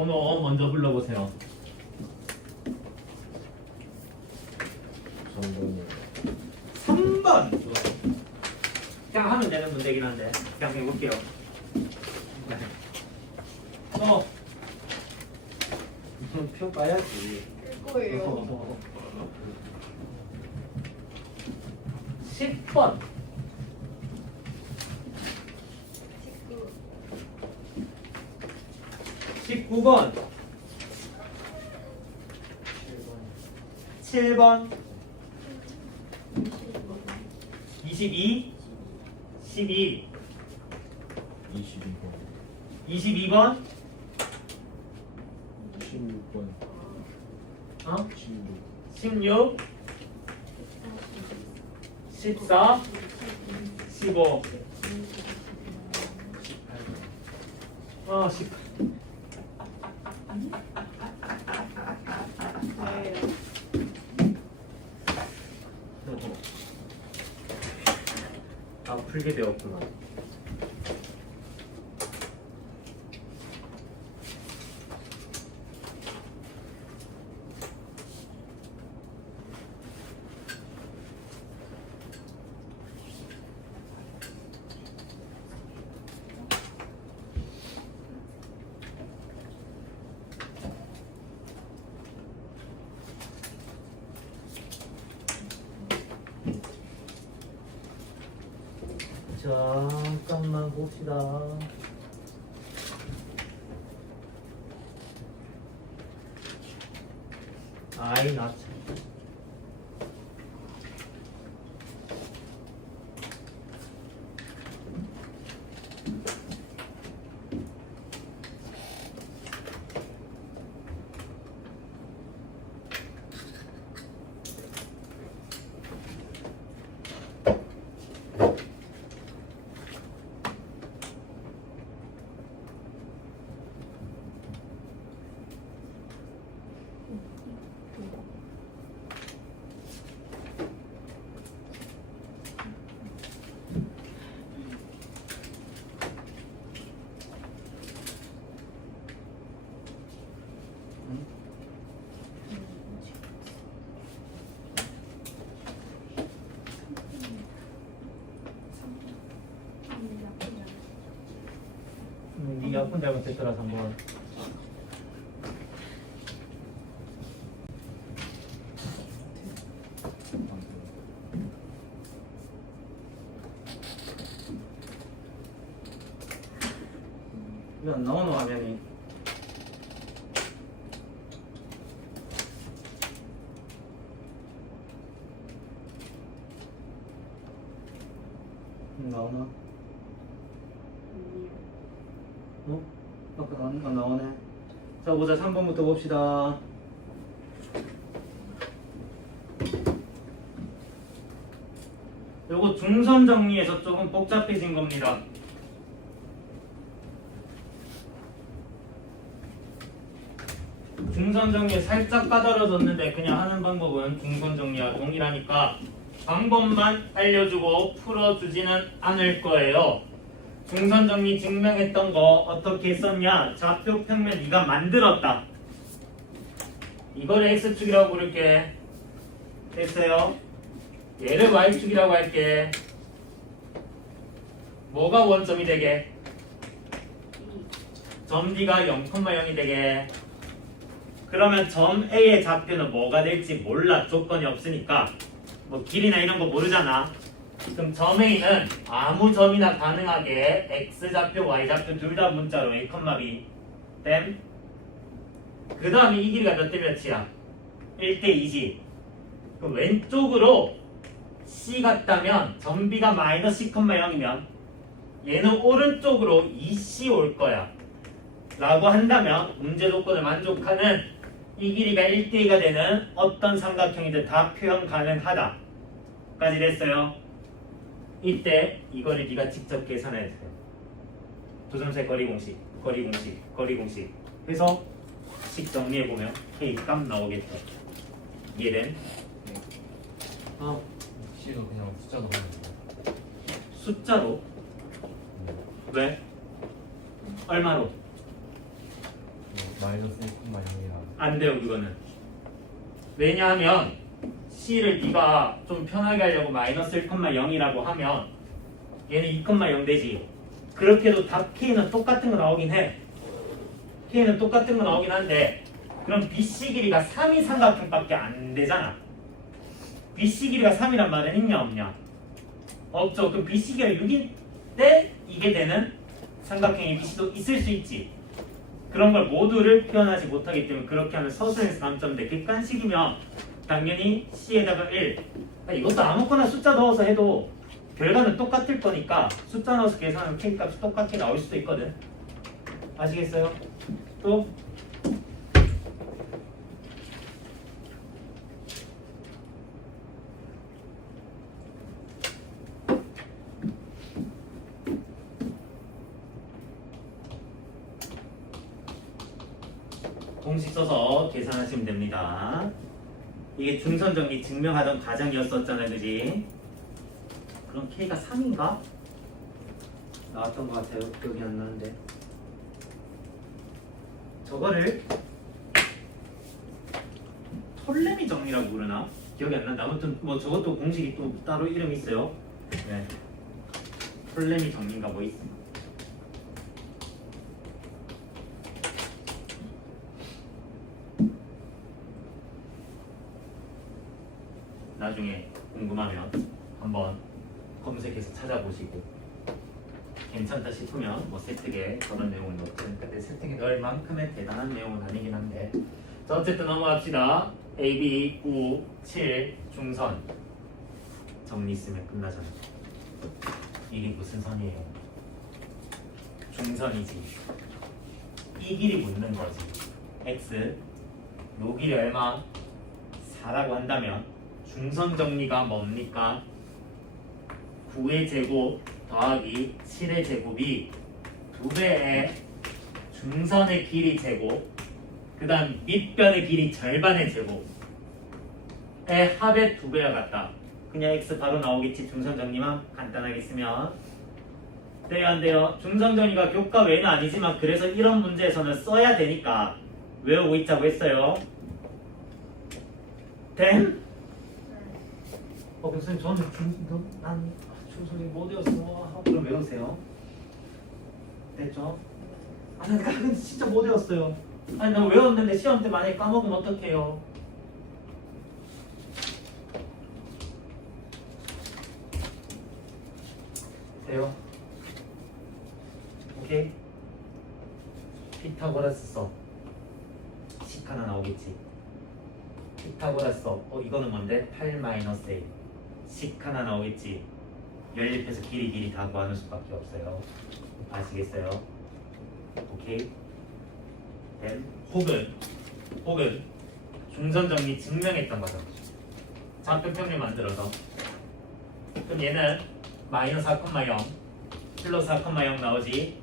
번호 먼저 불러보세요. 3번이요. 3번. 그냥 하면 되는 문제긴 한데 그냥 해볼게요. 네. 어. 표 까야지. 될 거예요. 10번. 19. 19번. 7번. 22. 12. 22번. 22번. 16번. 어? 16. 16. 14. 15. 어, 18. 네. 아, 풀게 되었구나. 잠깐만 봅시다. 아이 나 참. 음, 이 약분 잘못했더라 3번. 이거 안 나오는 화면이. 음, 나오나? 어? 아까 나오는 거 나오네. 자, 보자. 3번부터 봅시다. 요거 중선 정리에서 조금 복잡해진 겁니다. 중선 정리 살짝 까다로워졌는데 그냥 하는 방법은 중선 정리와 동일하니까 방법만 알려주고 풀어주지는 않을 거예요. 중선 정리 증명했던 거 어떻게 썼냐? 좌표 평면 네가 만들었다. 이걸 x축이라고 부를게. 됐어요? 얘를 y축이라고 할게. 뭐가 원점이 되게? 점 D가 0,0이 되게. 그러면 점 A의 좌표는 뭐가 될지 몰라. 조건이 없으니까. 뭐 길이나 이런 거 모르잖아. 그럼 점 A는 아무 점이나 가능하게 x 좌표, y 좌표 둘 다 문자로 a, b 땜. 그 다음에 이 길이가 몇 대 몇이야? 1대 2지. 그럼 왼쪽으로 c 같다면 점 B가 마이너스 c, 0이면 얘는 오른쪽으로 2c 올 거야. 라고 한다면 문제 조건을 만족하는 이 길이가 1대 2가 되는 어떤 삼각형이든 다 표현 가능하다. 까지 됐어요. 이때 이거를 네가 직접 계산해야 돼요. 도점세 거리 공식, 거리 공식, 거리 공식. 해서 식 정리해 보면 k 값 나오겠죠. 이해된? 어, C도 그냥 숫자 넣으면 돼. 숫자로 왜? 얼마로? 마이너스 1,0이라 안 돼요 그거는 왜냐하면 C를 네가 좀 편하게 하려고 마이너스 1,0이라고 하면 얘는 2,0 되지. 그렇게 해도 답 K는 똑같은 거 나오긴 해. K는 똑같은 거 나오긴 한데 그럼 BC 길이가 3이 삼각형밖에 안 되잖아. BC 길이가 3이란 말은 있냐 없냐? 없죠. 그럼 BC 길이가 6일 때 이게 되는 삼각형의 BC도 있을 수 있지. 그런 걸 모두를 표현하지 못하기 때문에 그렇게 하면 서술에서 감점돼 객관식이면 당연히 C에다가 1 아, 이것도 아무거나 숫자 넣어서 해도 결과는 똑같을 거니까 숫자 넣어서 계산하면 K 값이 똑같게 나올 수도 있거든. 아시겠어요? 또 공식 써서 계산하시면 됩니다. 이게 중선 정리 증명하던 과정이었었잖아요, 그지? 그럼 K가 3인가? 나왔던 것 같아요. 기억이 안 나는데. 저거를 톨레미 정리라고 그러나? 기억이 안 난다. 아무튼 뭐 저것도 공식이 또 따로 이름이 있어요. 네. 톨레미 정리인가 뭐 있어. 나중에 궁금하면 한번 검색해서 찾아보시고 괜찮다 싶으면 뭐 세특에 그런 내용을 넣든 근데 세특에 넣을 만큼의 대단한 내용은 아니긴 한데. 자 어쨌든 넘어갑시다. A, B, 9, 7 중선. 정리 있으면 끝나잖아. 이게 무슨 선이에요? 중선이지. 이 길이 묻는 거지. X 요 길이 얼마? 4라고 한다면 중선 정리가 뭡니까? 9의 제곱 더하기 7의 제곱이 2배의 중선의 길이 제곱 그 다음 밑변의 길이 절반의 제곱의 합의 2배와 같다 그냥 x 바로 나오겠지 중선 정리만 간단하게 쓰면 돼요 안 돼요? 중선 정리가 교과 외는 아니지만 그래서 이런 문제에서는 써야 되니까 외우고 있자고 했어요 됨? 어, 교수님 저는 중, 난 중선이 못 외웠어. 하고 그럼 외우세요. 됐죠? 아니, 나 근데 진짜 못 외웠어요. 아니, 나 외웠는데 시험 때 만약에 까먹으면 어떡해요? 돼요? 오케이? 피타고라스 써. 식 하나 나오겠지. 피타고라스 써. 어, 이거는 뭔데? 8 마이너스 1. 식 하나 나오겠지. 연립해서 길이 길이 다 구하는 수밖에 없어요. 아시겠어요? 오케이. then 혹은 혹은 중선 정리 증명했던 거죠. 좌표평을 만들어서 그럼 얘는 마이너스 4,0 플러스 4,0 나오지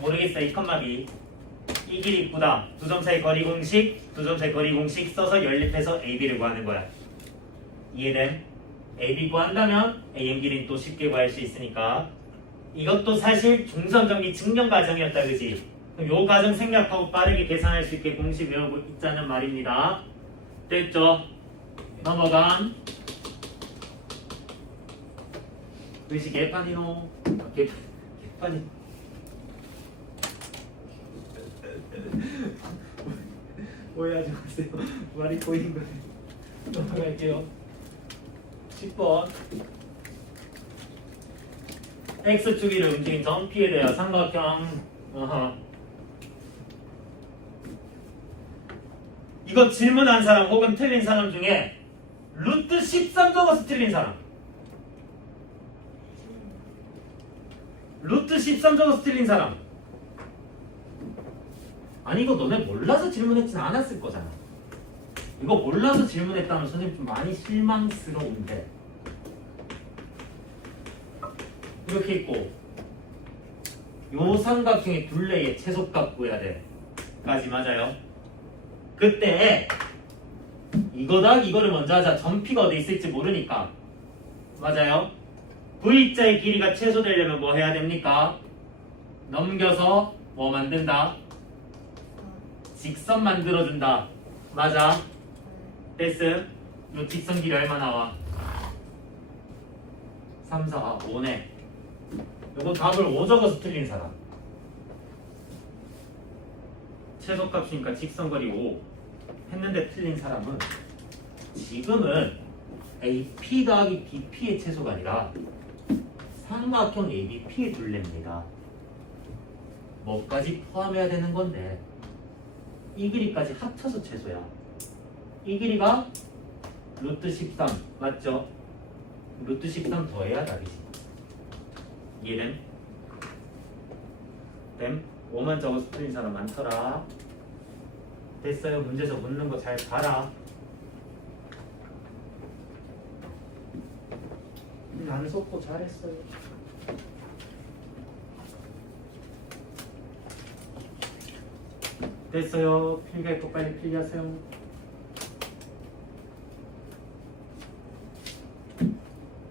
모르겠어 2,2 이 길이 이쁘다 두점 사이 거리 공식 두점 사이 거리 공식 써서 연립해서 AB를 구하는 거야 이해됨? AB 구한다면 AM 길이는 또 쉽게 구할 수 있으니까. 이것도 사실 중선 정리 증명 과정이었다 그지? 요 과정 생략하고 빠르게 계산할 수 있게 공식 외우고 있자는 말입니다. 됐죠? 넘어감 글씨 개판이노. 아, 개판 개판이. 오해하지 마세요. 말이 보이는 거예요. 넘어갈게요 10번. X축위를 움직인 점 P에 대하여 삼각형 어허. 이거 질문한 사람 혹은 틀린 사람 중에 루트 13 적어서 틀린 사람. 루트 13 적어서 틀린 사람. 아니 이거 너네 몰라서 질문했진 않았을 거잖아. 이거 몰라서 질문했다면 선생님 좀 많이 실망스러운데 이렇게 있고 요 삼각형의 둘레의 최소값 구해야 돼 까지 맞아요 그때 이거다 이거를 먼저 하자 점피가 어디 있을지 모르니까 맞아요 V자의 길이가 최소되려면 뭐 해야 됩니까? 넘겨서 뭐 만든다? 직선 만들어준다. 맞아. 됐음. 요 직선 길이 얼마 나와? 3, 4, 5네. 요거 답을 5 적어서 틀린 사람. 최소값이니까 직선거리 5 했는데 틀린 사람은 지금은 AP 더하기 BP의 최소가 아니라 삼각형 ABP의 둘레입니다. 뭐까지 포함해야 되는 건데 이 길이까지 합쳐서 최소야. 이 길이가 루트 13 맞죠? 루트 13 더해야 답이지. 이해된? 됨? 5만 적어서 틀린 사람 많더라. 됐어요. 문제에서 묻는 거 잘 봐라. 안 속고 잘했어요. 됐어요. 필기할 거 빨리 필기하세요.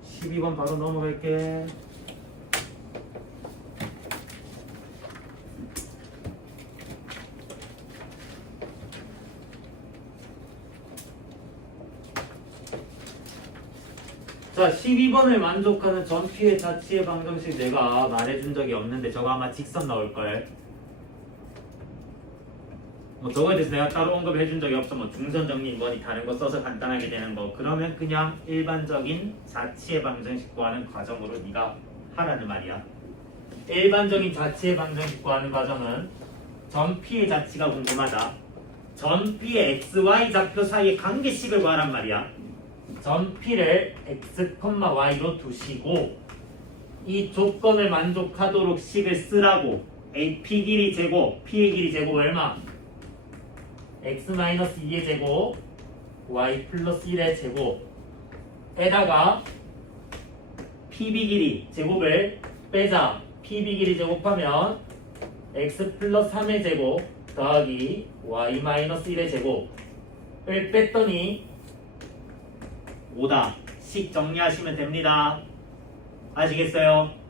십이 번 바로 넘어갈게. 자, 12번을 만족하는 전피의 자치의 방정식 내가 말해준 적이 없는데 저거 아마 직선 나올걸. 뭐 저거에 대해서 내가 따로 언급해 준 적이 없어. 뭐 중선 정리 뭐니 다른 거 써서 간단하게 되는 거. 그러면 그냥 일반적인 자치의 방정식 구하는 과정으로 네가 하라는 말이야. 일반적인 자치의 방정식 구하는 과정은 전 P의 자치가 궁금하다. 전 P의 XY 좌표 사이의 관계식을 구하란 말이야 전 P를 X, Y로 두시고 이 조건을 만족하도록 식을 쓰라고 AP 길이 제곱, P의 길이 제곱 얼마? x-2의 제곱 y 플러스 1의 제곱에다가 pb 길이 제곱을 빼자 pb 길이 제곱하면 x 플러스 3의 제곱 더하기 y 마이너스 1의 제곱을 뺐더니 5다 식 정리하시면 됩니다 아시겠어요?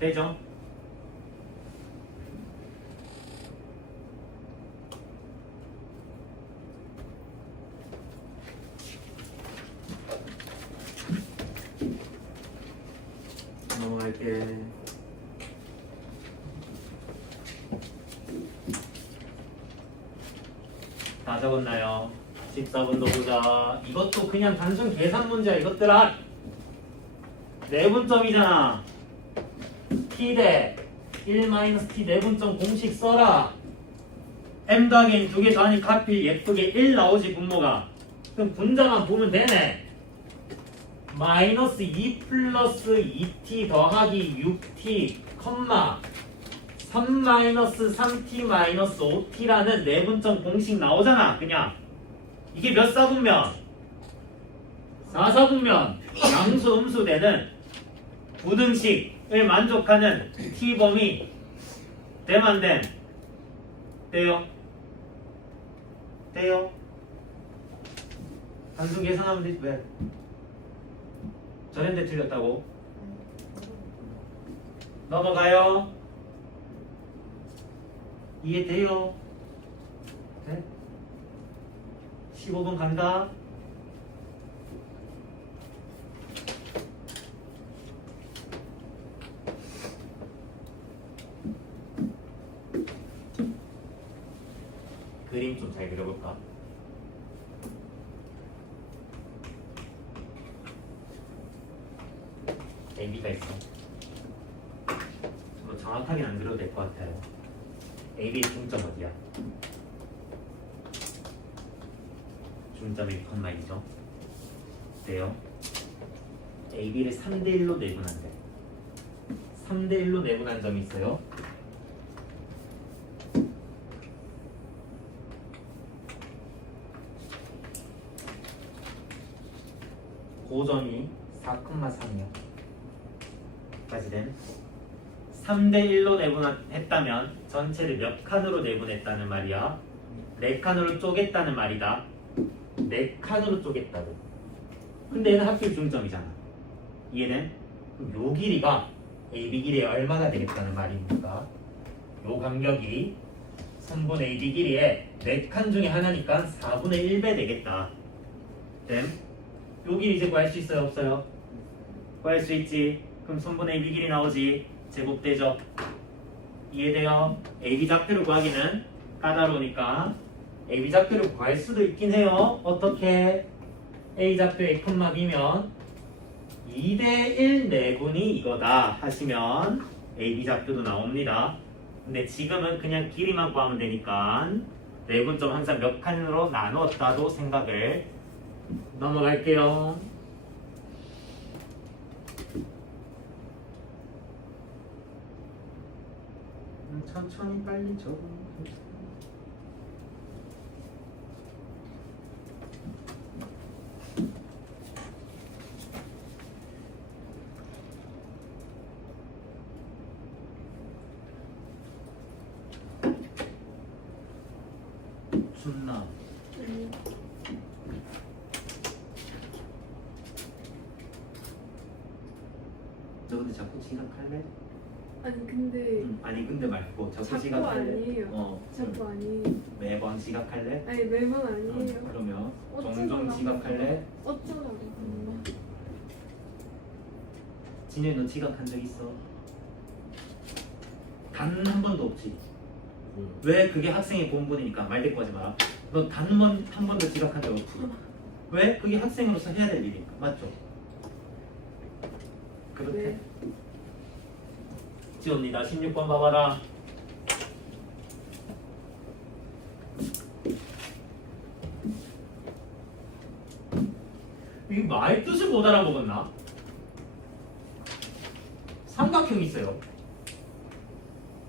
되죠? 넘어갈게. 다 적었나요? 14번도 보자. 이것도 그냥 단순 계산 문제야, 이것들아. 내분점이잖아. t 대 1-t 내분점 공식 써라. m 더하기 n 두개 더하니 카필 예쁘게 1 나오지 분모가. 그럼 분자만 보면 되네. 마이너스 2 플러스 2t 더하기 6t 컴마 3 마이너스 3t 마이너스 5t라는 내분점 공식 나오잖아 그냥 이게 몇 사분면? 4사분면 양수 음수 되는 부등식을 만족하는 t범위 돼? 돼요? 돼요? 단순 계산하면 되지 왜? 전했는데 틀렸다고? 넘어가요. 이해돼요? 돼? 15분 간다. 그림 좀 잘 그려볼까? AB가 있어. 뭐 정확하게 안 그려도 될 것 같아요. AB의 중점 어디야? 중점 1컷만이죠. 돼요? AB를 3대1로 내분한대. 3대 1로 내분한 점이 있어요. 고점이 4,3이요. 까지 된 3대 1로 내분했다면 전체를 몇 칸으로 내분했다는 말이야? 네 칸으로 쪼갰다는 말이다. 네 칸으로 쪼갰다고. 근데 얘는 합길 중점이잖아. 그럼 요 길이가 AB 길이에 얼마나 되겠다는 말입니까? 요 간격이 3분의 AB 길이의 4칸 중에 하나니까 4분의 1배 되겠다. 됨? 요 길이 이제 구할 수 있어요? 없어요? 구할 수 있지. 그럼 3분의 AB 길이 나오지. 제곱되죠. 이해돼요? AB 좌표를 구하기는 까다로우니까 AB 좌표를 구할 수도 있긴 해요. 어떻게? A A 콤마 B면 2대1 내분이 이거다 하시면 AB 좌표도 나옵니다. 근데 지금은 그냥 길이만 구하면 되니까 내분점 항상 몇 칸으로 나누었다도 생각을 넘어갈게요. 음, 천천히 빨리 적어. 준나 아니, 너 근데 자꾸 지각할래? 아니 근데 음, 아니 근데 말고 자꾸 자꾸 지각할래? 아니에요. 어 자꾸 아니에요. 매번 지각할래? 아니 매번 어, 아니에요. 그러면 어쩌다가 종종 지각할래? 어쩌라고 거. 진현이 너 지각한 적 있어? 단 한 번도 없지 왜 그게 학생의 본분이니까 말 대꾸 하지 마라 너단번한 번도 지각한 적 없지 왜? 그게 학생으로서 해야 될 일이니까 맞죠? 그렇대 네. 지옵니다 16번 봐봐라 이 말 뜻을 못 알아먹었나? 삼각형이 있어요.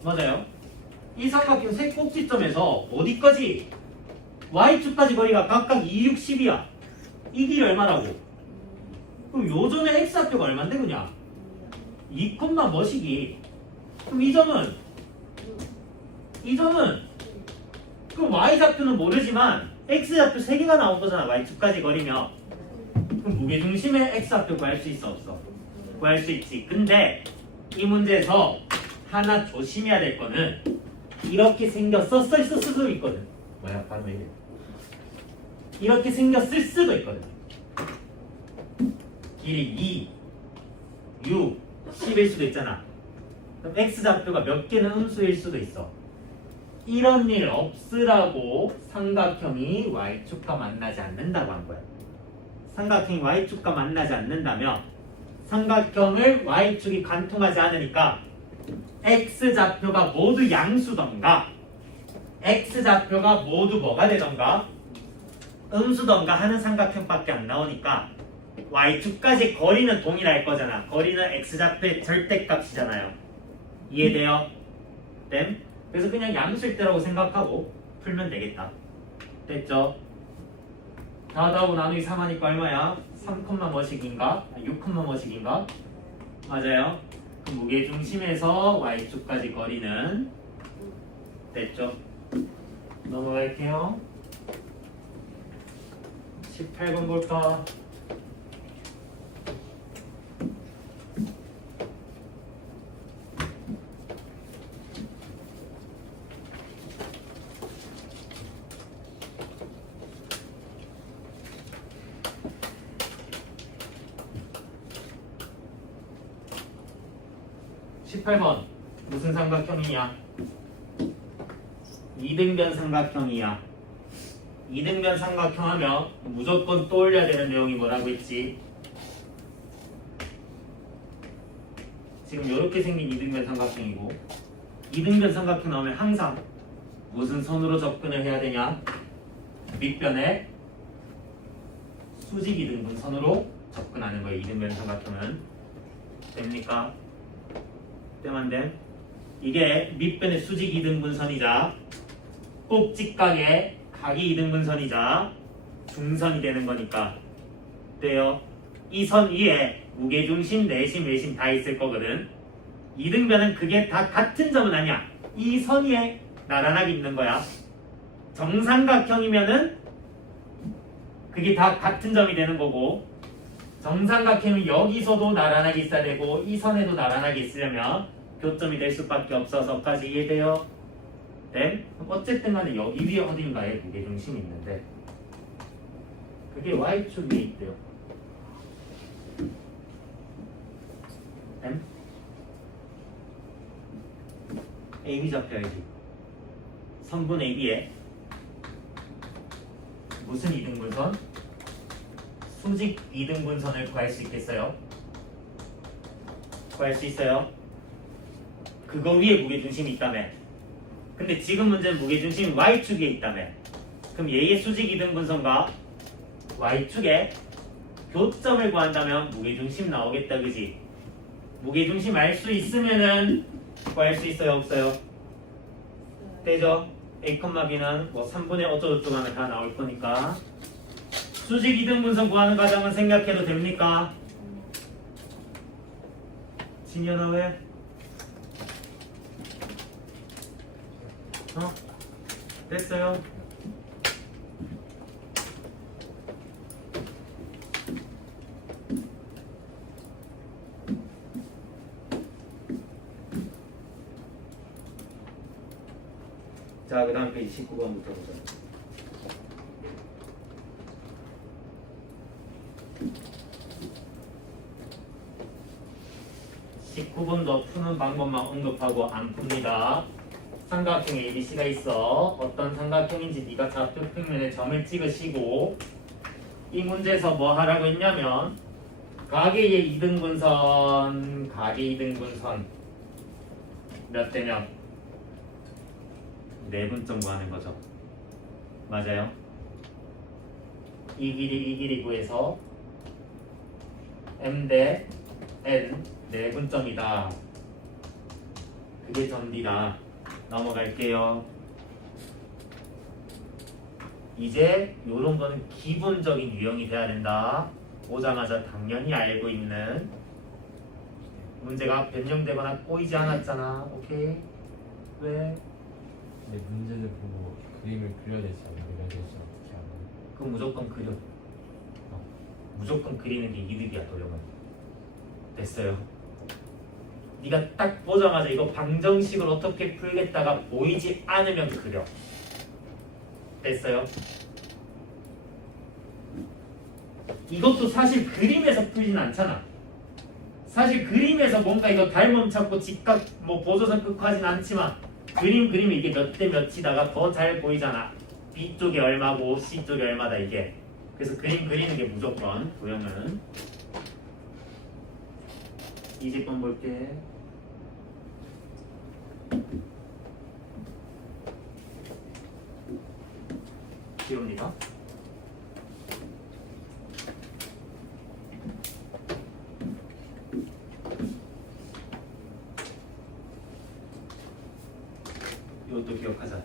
맞아요? 이 삼각형 세 꼭지점에서 어디까지? Y축까지 거리가 각각 2, 6, 10이야. 이 길이 얼마라고? 그럼 요전에 x좌표가 얼만데 그냥? 2, 뭐시기. 그럼 이 점은? 이 점은? 그럼 y좌표는 모르지만 x좌표 3개가 나온 거잖아 y축까지 거리면 그럼 무게중심의 x좌표 구할 수 있어 없어? 구할 수 있지. 근데 이 문제에서 하나 조심해야 될 거는 이렇게 생겼었을 수도 있거든. 뭐야 바로 이래 이렇게 생겼을 수도 있거든. 길이 2 6 10일 수도 있잖아. 그럼 x좌표가 몇 개는 음수일 수도 있어? 이런 일 없으라고 삼각형이 y축과 만나지 않는다고 한 거야 삼각형이 y축과 만나지 않는다면 삼각형을 y축이 관통하지 않으니까 x좌표가 모두 양수던가 x좌표가 모두 뭐가 되던가 음수던가 하는 삼각형밖에 안 나오니까 y축까지 거리는 동일할 거잖아 거리는 x좌표의 절대값이잖아요 이해돼요? 땜? 그래서 그냥 양수일 때라고 생각하고 풀면 되겠다 됐죠? 다하고 나누기 3 하니까 얼마야? 3, 뭐씩인가? 6, 뭐씩인가? 맞아요. 그 무게 중심에서 y축까지 거리는 됐죠? 넘어갈게요. 18번 볼까? 십팔 번 무슨 삼각형이냐? 이등변 삼각형이야. 이등변 삼각형 하면 무조건 떠올려야 되는 내용이 뭐라고 했지? 지금 이렇게 생긴 이등변 삼각형이고 이등변 삼각형 나오면 항상 무슨 선으로 접근을 해야 되냐? 밑변에 수직 이등분 선으로 접근하는 거예요. 이등변 삼각형은 됩니까? 때만 됨. 이게 밑변의 수직 이등분선이자 꼭지각의 각이 이등분선이자 중선이 되는 거니까 돼요. 이 선 위에 무게중심, 내심, 외심 다 있을 거거든. 이등변은 그게 다 같은 점은 아니야. 이 선 위에 나란하게 있는 거야. 정삼각형이면은 그게 다 같은 점이 되는 거고 정삼각형은 여기서도 나란하게 있어야 되고 이 선에도 나란하게 있으려면 교점이 될 수밖에 없어서까지 이해돼요? 네? 어쨌든 간에 여기 위에 어딘가에 무게중심이 있는데 그게 Y축 위에 있대요 M? AB 잡혀야지 선분 AB에 무슨 이등분선? 수직 이등분선을 구할 수 있겠어요? 구할 수 있어요? 그거 위에 무게중심이 있다며 근데 지금 문제는 무게중심이 Y축에 있다며 그럼 얘의 수직 이등분선과 Y축에 교점을 구한다면 무게중심 나오겠다 그지? 무게중심 알 수 있으면은 구할 수 있어요 없어요? 되죠? A, B는 뭐 3분의 어쩌고저쩌고 하면 다 나올 거니까 수직 이등분선 구하는 과정은 생각해도 됩니까? 진현아 왜? 어? 됐어요? 자, 그 다음 페이지 19번부터 보자. (19번도) 푸는 방법만 언급하고 안 풉니다 삼각형 ABC가 있어 어떤 삼각형인지 네가 좌표 평면에 점을 찍으시고 이 문제에서 뭐 하라고 했냐면 가계의 이등분선 가계 이등분선 몇 대면 네분점 구하는 거죠. 맞아요. 이 길이 이 길이 구해서 m 대 n 네분점이다. 그게 전비다. 넘어갈게요. 이제 요런 거는 기본적인 유형이 돼야 된다. 오자마자 당연히 알고 있는 문제가 변형되거나 꼬이지 않았잖아. 오케이? 왜? 근데 문제를 보고 그림을 그려야 되지 않나? 그려야 되지 어떻게 하나? 그럼 무조건 그려. 어, 무조건 그리는 게 이득이야 도형은. 됐어요. 네가 딱 보자마자 이거 방정식을 어떻게 풀겠다가 보이지 않으면 그려. 됐어요. 이것도 사실 그림에서 풀진 않잖아. 사실 그림에서 뭔가 이거 닮음 찾고 직각 뭐 보조선 극하진 않지만 그림 그림이 이게 몇 대 몇이다가 더 잘 보이잖아. B 쪽이 얼마고 C 쪽이 얼마다 이게. 그래서 그림 그리는 게 무조건 도형은. 이제 번 볼게. 기옵니다. 이것도 기억하자.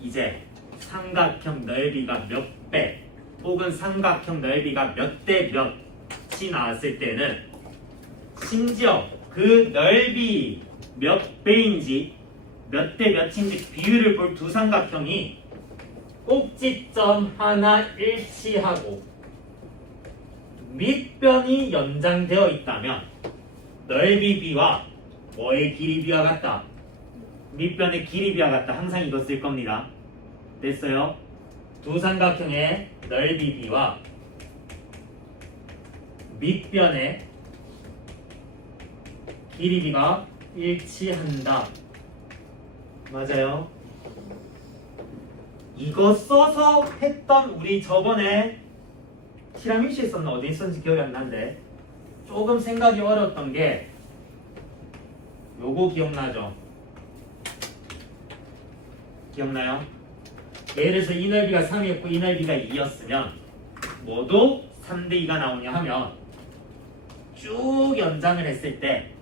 이제 삼각형 넓이가 몇 배, 혹은 삼각형 넓이가 몇 대 몇이 나왔을 때는 심지어 그 넓이 몇 배인지 몇 대 몇인지 비율을 볼 두 삼각형이 꼭지점 하나 일치하고 밑변이 연장되어 있다면 넓이 비와 뭐의 길이 비와 같다. 밑변의 길이 비와 같다. 항상 이거 쓸 겁니다. 됐어요? 두 삼각형의 넓이 비와 밑변의 길이 비가 일치한다. 맞아요. 이거 써서 했던 우리 저번에 티라미슈 했었나 어디 있었는지 기억이 안 나는데 조금 생각이 어려웠던 게 요거 기억나죠? 기억나요? 예를 들어서 이 넓이가 3이었고 이 넓이가 2였으면 모두 3대 2가 나오냐 하면 쭉 연장을 했을 때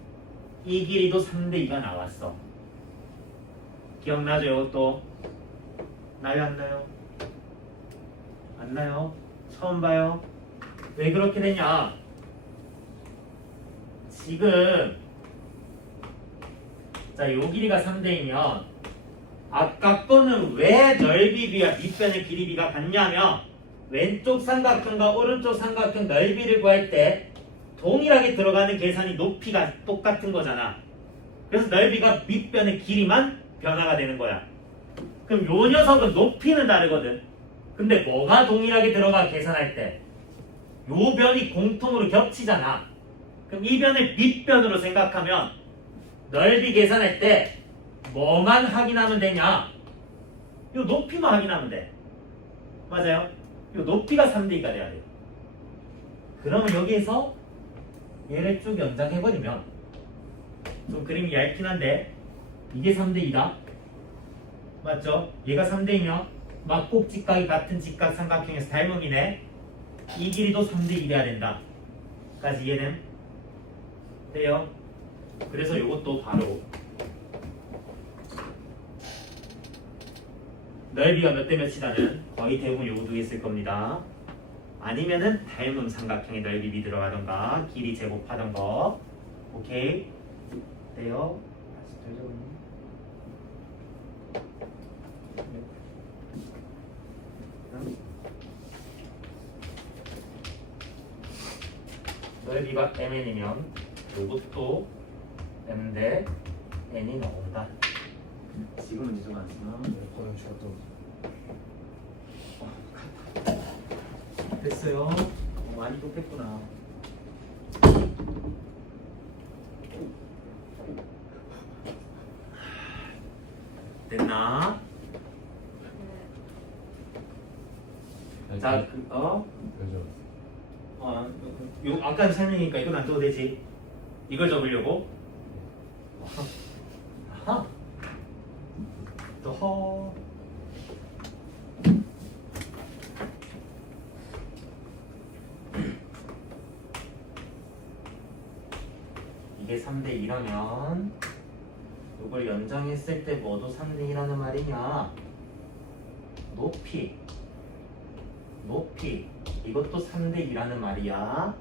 이 길이도 3대 2가 나왔어. 기억나죠? 이것도 나요 안 나요? 안 나요? 처음 봐요? 왜 그렇게 되냐? 지금 자, 요 길이가 3대이면 아까 거는 왜 넓이 비와 밑변의 길이 비가 같냐면 왼쪽 삼각형과 오른쪽 삼각형 넓이를 구할 때 동일하게 들어가는 계산이 높이가 똑같은 거잖아. 그래서 넓이가 밑변의 길이만 변화가 되는 거야. 그럼 요 녀석은 높이는 다르거든. 근데 뭐가 동일하게 들어가 계산할 때? 요 변이 공통으로 겹치잖아. 그럼 이 변을 밑변으로 생각하면 넓이 계산할 때 뭐만 확인하면 되냐? 요 높이만 확인하면 돼. 맞아요? 요 높이가 3대2가 돼야 돼. 그러면 여기에서 얘를 쭉 연장해버리면 좀 그림이 얇긴 한데 이게 3대2다. 맞죠? 얘가 3대이면 막꼭 직각이 같은 직각 삼각형에서 닮음이네. 이 길이도 3대2 돼야 된다. 까지 이해됨? 돼요? 그래서 요것도 바로 넓이가 몇 대 몇이다는 거의 대부분 두개 쓸 겁니다. 아니면은 닮음 삼각형의 넓이 비 들어가던가 길이 제곱하던 거. 오케이? 돼요? 넓이가 mn이면 요것도 m인데 n이 나온다. 지금은 이정 안 쓰나? 거의 죽었던 됐어요. 어, 많이 똑했구나. 됐나? 네. 자, 그, 어? 어, 요 아까 설명이니까 이건 안 써도 되지. 이걸 적으려고. 아하. 또 허. 이게 3대 2라면 이걸 연장했을 때 뭐도 3대 2라는 말이냐? 높이 높이 이것도 3대 2라는 말이야.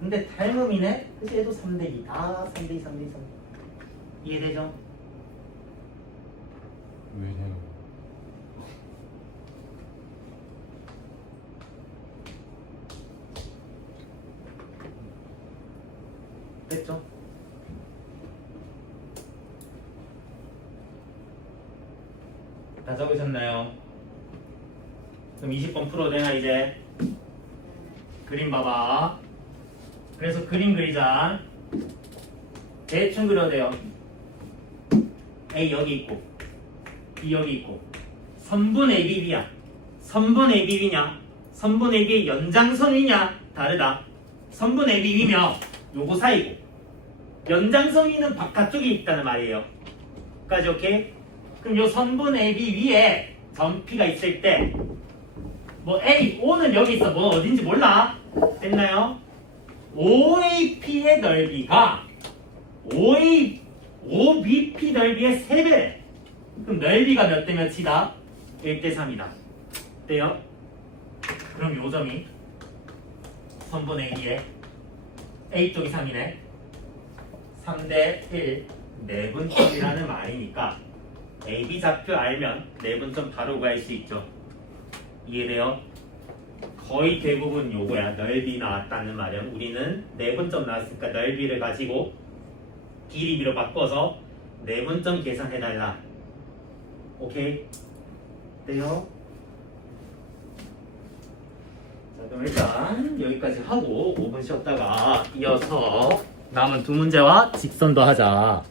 근데 닮음이네? 그래서 얘도 3대 2. 다 3대 2, 3대 2, 3대 2. 이해되죠? 왜냐면 됐죠? 다 적으셨나요? 그럼 20번 풀어도 되나 이제? 그림 봐봐. 그래서 그림 그리자. 대충 그려도 돼요. A 여기 있고 B 여기 있고 선분 ABB야. 선분 ABB냐? 선분 AB의 연장선이냐? 다르다. 선분 ABB며 요거 사이고 연장선이는 바깥쪽에 있다는 말이에요. 까지 오케이? 그럼 요 선분 AB 위에 점 P가 있을 때 뭐 A, O는 여기 있어. 뭐 어딘지 몰라. 됐나요? OAP의 넓이가 OA, OBP 넓이의 3배래. 그럼 넓이가 몇 대 몇이다? 1대 3이다. 돼요? 그럼 요 점이 선분 AB에 A 쪽이 3이네. 3대 1 내분점이라는 말이니까 AB 좌표 알면 내분점 바로 구할 수 있죠. 이해돼요? 거의 대부분 요거야. 넓이 나왔다는 말은 우리는 내분점 나왔으니까 넓이를 가지고 길이비로 바꿔서 내분점 계산해달라. 오케이? 돼요? 자 그럼 일단 여기까지 하고 5분 쉬었다가 이어서 남은 두 문제와 직선도 하자.